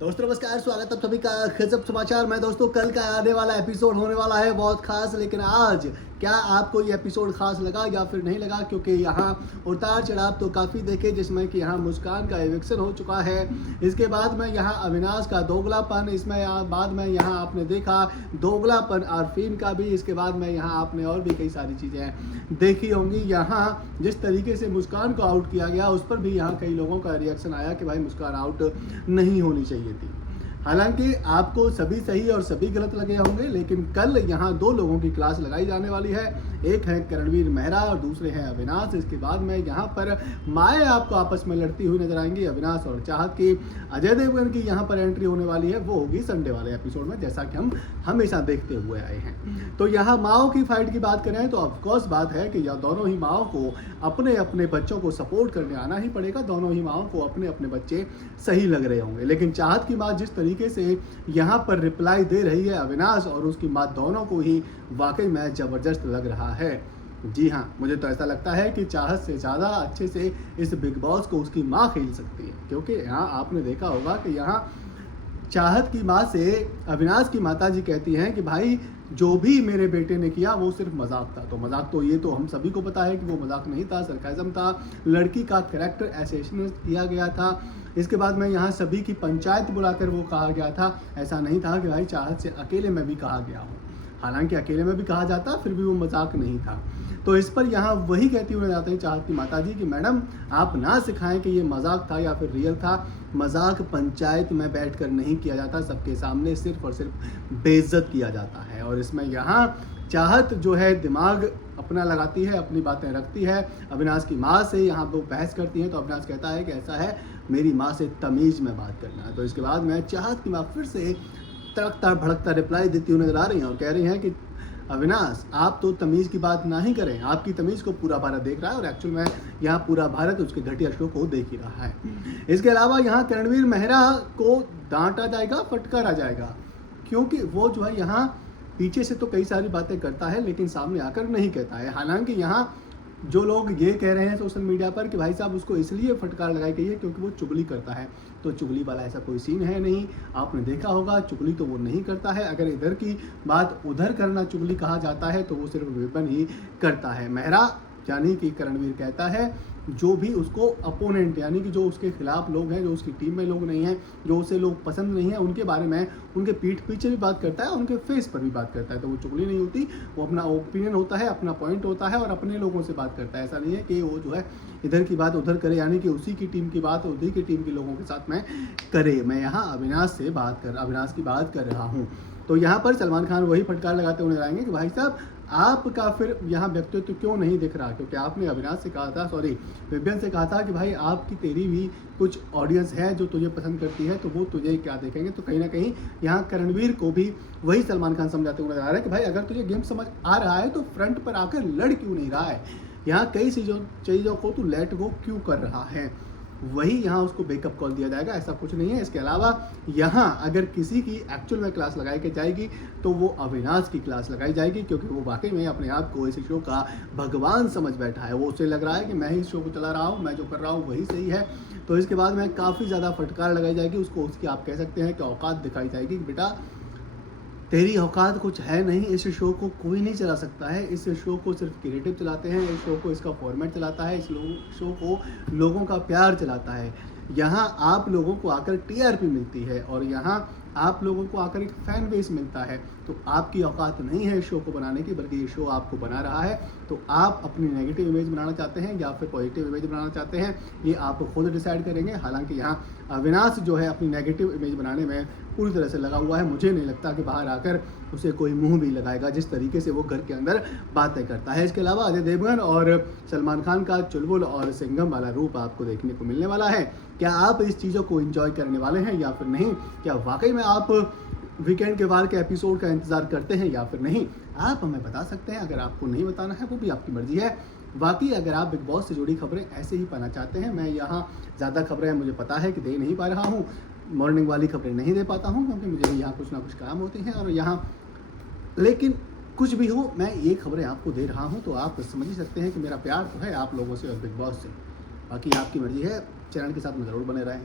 दोस्तों नमस्कार, स्वागत है आप सभी का गजब समाचार में। दोस्तों कल का आने वाला एपिसोड होने वाला है बहुत खास, लेकिन आज क्या आपको ये एपिसोड खास लगा या फिर नहीं लगा, क्योंकि यहाँ उतार चढ़ाव तो काफ़ी देखे, जिसमें कि यहाँ मुस्कान का एविक्शन हो चुका है। इसके बाद में यहाँ अविनाश का दोगलापन, इसमें बाद में यहाँ आपने देखा दोगलापन आरफीन का भी। इसके बाद में यहाँ आपने और भी कई सारी चीज़ें देखी होंगी। यहाँ जिस तरीके से मुस्कान को आउट किया गया उस पर भी यहाँ कई लोगों का रिएक्शन आया कि भाई मुस्कान आउट नहीं होनी चाहिए थी। हालांकि आपको सभी सही और सभी गलत लगे होंगे, लेकिन कल यहाँ दो लोगों की क्लास लगाई जाने वाली है। एक है करणवीर मेहरा और दूसरे हैं अविनाश। इसके बाद में यहाँ पर माए आपको आपस में लड़ती हुई नजर आएंगी, अविनाश और चाहत की। अजय देवगन की यहाँ पर एंट्री होने वाली है, वो होगी संडे वाले एपिसोड में, जैसा कि हम हमेशा देखते हुए आए हैं। तो यहाँ माओ की फाइट की बात करें तो ऑफकोर्स बात है कि यह दोनों ही माओ को अपने अपने बच्चों को सपोर्ट करने आना ही पड़ेगा। दोनों ही माओ को अपने अपने बच्चे सही लग रहे होंगे, लेकिन चाहत की माँ जिस तरीके से यहाँ पर रिप्लाई दे रही है अविनाश और उसकी माँ, दोनों को ही वाकई में जबरदस्त लग रहा है। जी हाँ, मुझे तो ऐसा लगता है कि चाहत से ज़्यादा अच्छे से इस बिग बॉस को उसकी माँ खेल सकती है, क्योंकि यहाँ आपने देखा होगा कि यहाँ चाहत की माँ से अविनाश की माताजी कहती हैं कि भाई जो भी मेरे बेटे ने किया वो सिर्फ मजाक था। तो मजाक तो ये तो हम सभी को पता है कि वो मजाक नहीं था, सरकाइज़म था। लड़की का कैरेक्टर असैसिनेट किया गया था। इसके बाद में यहाँ सभी की पंचायत बुलाकर वो कहा गया था, ऐसा नहीं था कि भाई चाहत से अकेले में भी कहा गया हो। हालांकि अकेले में भी कहा जाता, फिर भी वो मजाक नहीं था। तो इस पर यहाँ वही कहती हुए जाते हैं चाहत की माताजी कि मैडम आप ना सिखाएं कि ये मजाक था या फिर रियल था। मजाक पंचायत में बैठकर नहीं किया जाता, सबके सामने सिर्फ और सिर्फ बेइज्जत किया जाता है। और इसमें यहाँ चाहत जो है दिमाग अपना लगाती है, अपनी बातें रखती है। अविनाश की माँ से यहाँ वो बहस करती हैं तो अविनाश कहता है कि ऐसा है, मेरी माँ से तमीज़ में बात करना है। तो इसके बाद में चाहत की माँ फिर से तड़कता भड़कता रिप्लाई देती हुई नजर आ रही हैं और कह रही हैं कि अविनाश आप तो तमीज़ की बात ना ही करें, आपकी तमीज़ को पूरा भारत देख रहा है और एक्चुअल में यहाँ पूरा भारत उसके घटिया शो को देख ही रहा है। इसके अलावा यहाँ करणवीर मेहरा को डांटा जाएगा, फटकारा जाएगा, क्योंकि वो जो है यहाँ पीछे से तो कई सारी बातें करता है लेकिन सामने आकर नहीं कहता है। हालांकि यहाँ जो लोग ये कह रहे हैं सोशल मीडिया पर कि भाई साहब उसको इसलिए फटकार लगाई गई है क्योंकि वो चुगली करता है, तो चुगली वाला ऐसा कोई सीन है नहीं। आपने देखा होगा चुगली तो वो नहीं करता है। अगर इधर की बात उधर करना चुगली कहा जाता है तो वो सिर्फ विपन ही करता है। मेहरा यानी कि करणवीर कहता है जो भी उसको अपोनेंट यानी कि जो उसके खिलाफ लोग हैं, जो उसकी टीम में लोग नहीं हैं, जो उसे लोग पसंद नहीं है, उनके बारे में उनके पीठ पीछे भी बात करता है, उनके फेस पर भी बात करता है। तो वो चुगली नहीं होती, वो अपना ओपिनियन होता है, अपना पॉइंट होता है और अपने लोगों से बात करता है। ऐसा नहीं है कि वो जो है इधर की बात उधर करे, यानी कि उसी की टीम की बात उसी की टीम के लोगों के साथ में करे। मैं यहाँ अविनाश की बात कर रहा हूँ। तो यहाँ पर सलमान खान वही फटकार लगाते हुए नजर आएंगे कि भाई साहब आपका फिर यहाँ व्यक्तित्व क्यों नहीं दिख रहा, क्योंकि आपने अविनाश से कहा था, विभिन्न से कहा था कि भाई आपकी तेरी भी कुछ ऑडियंस है जो तुझे पसंद करती है, तो वो तुझे क्या देखेंगे। तो कहीं ना कहीं यहाँ करणवीर को भी वही सलमान खान समझाते हुए नजर आ रहा है कि भाई अगर तुझे गेम समझ आ रहा है तो फ्रंट पर आकर लड़ क्यों नहीं रहा है, यहाँ कई चीज़ों को तू लेट गो क्यों कर रहा है। वही यहाँ उसको बैकअप कॉल दिया जाएगा, ऐसा कुछ नहीं है। इसके अलावा यहाँ अगर किसी की एक्चुअल में क्लास लगाई के जाएगी तो वो अविनाश की क्लास लगाई जाएगी, क्योंकि वो वाकई में अपने आप को इस शो का भगवान समझ बैठा है। वो उसे लग रहा है कि मैं ही शो को चला रहा हूँ, मैं जो कर रहा हूँ वही सही है। तो इसके बाद में काफ़ी ज़्यादा फटकार लगाई जाएगी उसको, उसकी आप कह सकते हैं कि औकात दिखाई जाएगी कि बेटा तेरी औकात कुछ है नहीं, इस शो को कोई नहीं चला सकता है। इस शो को सिर्फ क्रिएटिव चलाते हैं, इस शो को इसका फॉर्मेट चलाता है, इस शो को लोगों का प्यार चलाता है। यहाँ आप लोगों को आकर टीआरपी मिलती है और यहाँ आप लोगों को आकर एक फैन बेस मिलता है। तो आपकी औकात नहीं है इस शो को बनाने की, बल्कि ये शो आपको बना रहा है। तो आप अपनी नेगेटिव इमेज बनाना चाहते हैं या फिर पॉजिटिव इमेज बनाना चाहते हैं, ये आप खुद डिसाइड करेंगे। हालांकि यहाँ अविनाश जो है अपनी नेगेटिव इमेज बनाने में पूरी तरह से लगा हुआ है। मुझे नहीं लगता कि बाहर आकर उसे कोई मुंह भी लगाएगा, जिस तरीके से वो घर के अंदर बातें करता है। इसके अलावा अजय देवगन और सलमान खान का चुलबुल और सिंघम वाला रूप आपको देखने को मिलने वाला है। क्या आप इस चीज़ों को एंजॉय करने वाले हैं या फिर नहीं? क्या वाकई में आप वीकेंड के बार के एपिसोड का इंतजार करते हैं या फिर नहीं? आप हमें बता सकते हैं। अगर आपको नहीं बताना है वो भी आपकी मर्जी है। बाकी अगर आप बिग बॉस से जुड़ी खबरें ऐसे ही पाना चाहते हैं, मैं यहाँ ज़्यादा खबरें मुझे पता है कि दे नहीं पा रहा हूँ, मॉर्निंग वाली खबरें नहीं दे पाता हूँ क्योंकि मुझे यहाँ कुछ ना कुछ काम होते हैं और यहाँ, लेकिन कुछ भी हो मैं ये खबरें आपको दे रहा हूँ, तो आप समझ ही सकते हैं कि मेरा प्यार तो है आप लोगों से और बिग बॉस से। बाकी आपकी मर्जी है, चैनल के साथ में ज़रूर बने रहें।